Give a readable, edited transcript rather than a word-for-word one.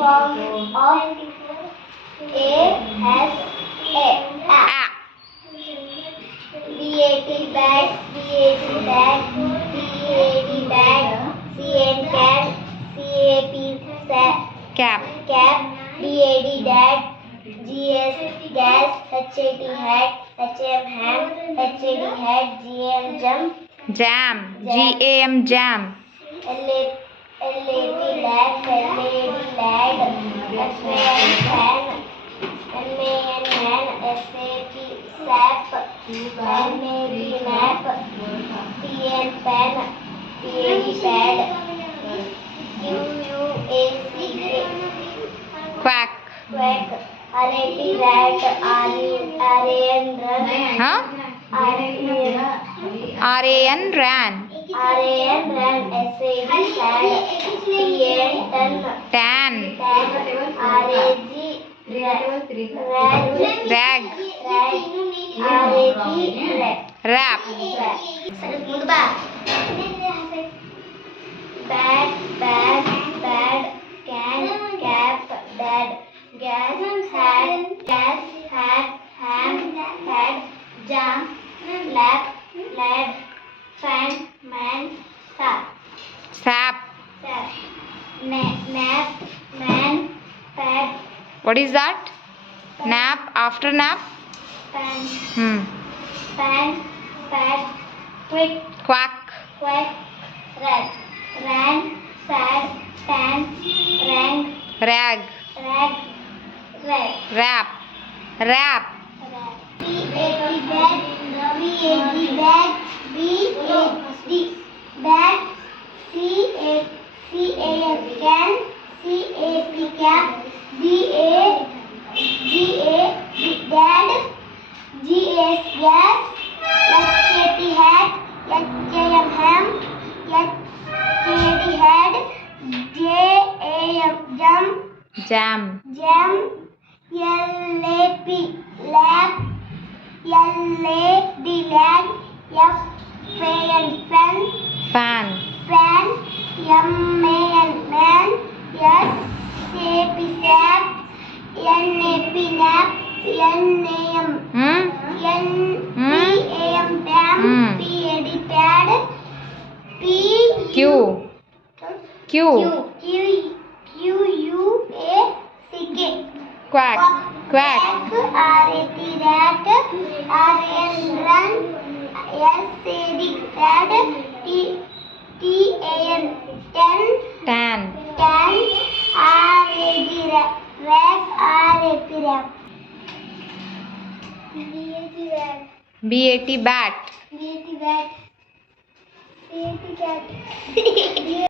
form of A S A. BAT bat, BAT bat, BAD bat, CN cat, CAP Cap. DAD dad, GS gas, HAT hat, HM ham, HAD hat, GM jump, Jam. GAM jam. LAP lap, LAD lad, FAN fan, MAN man, SAP sap, MAP map, PN pan, PAD pad, QUACK Quack. quack, RAT rat, RAN run, Huh? RAN ran. RAN ran, SAD sad, TN ton, Tan. RAG Rag. Rap. Bad, bad, can, cap, dad, gas, hat, ham, had, jam, lap, lad, fan, man, sap, Sap. nap, man, pad, What is that? Nap. After nap? pan, pan, pad, quick, Quack. quack, rat, ran, sad, tan, rang, Rag. rag, Rap. Rap. BAT bag, BAT bag, BAT bag, CAN can, CAP cap, dad, GS gas, HAT hat, HAM ham, HAD had, JAM jump, Jam. jam, LAP lap, LAD lad, FAN fan, Fan. MAN man, SAP sap, NAP nap, NAM NPAM pam, PAD pad, Q. QUACK Quack. Quack. RAT rat, RAN run, SAD sad, TAN Tan. RAG rag, RAP rap, BAT bat. BAT bat, CAT cat.